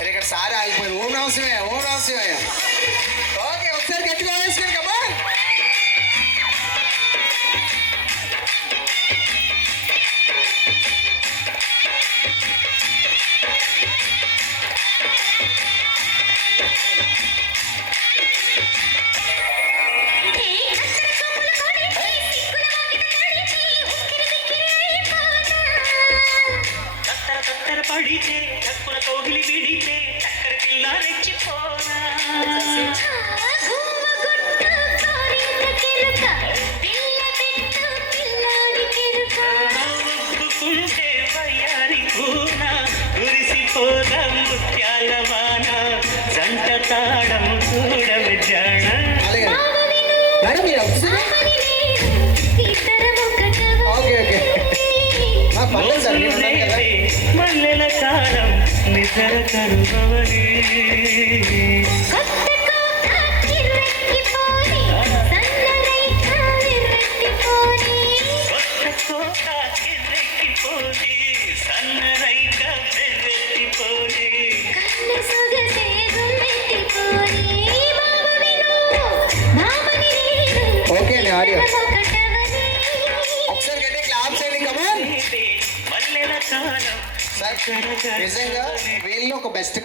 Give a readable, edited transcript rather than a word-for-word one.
ఇక్కడ సారి ఆగిపోయింది. ఓం నమః శివాయ, ఓం నమః శివాయ. ఓకే, ఒకసారి గట్టిగా వేసుకోండి. కమాన్. పడితే చక్కున కోగిలి విడితే చక్కర పిల్ల రెచ్చిపోనా ఒప్పుకుంటే వయ్యారి కూన కురిసిపోద ముత్యాల వాన జంట తాడం చూడవ జాణ మల్లెల కారం నిద్ర కరువని కొత్త కోట కిర్రెక్కిపోని సన్నరైక బెర్రెత్తిపోని ఓకే అండి, ఆడియో ఒకసారి గట్టి క్లాప్స్ అండి. కమాన్. మల్లెల కారం నిజంగా వీళ్ళు ఒక బెస్ట్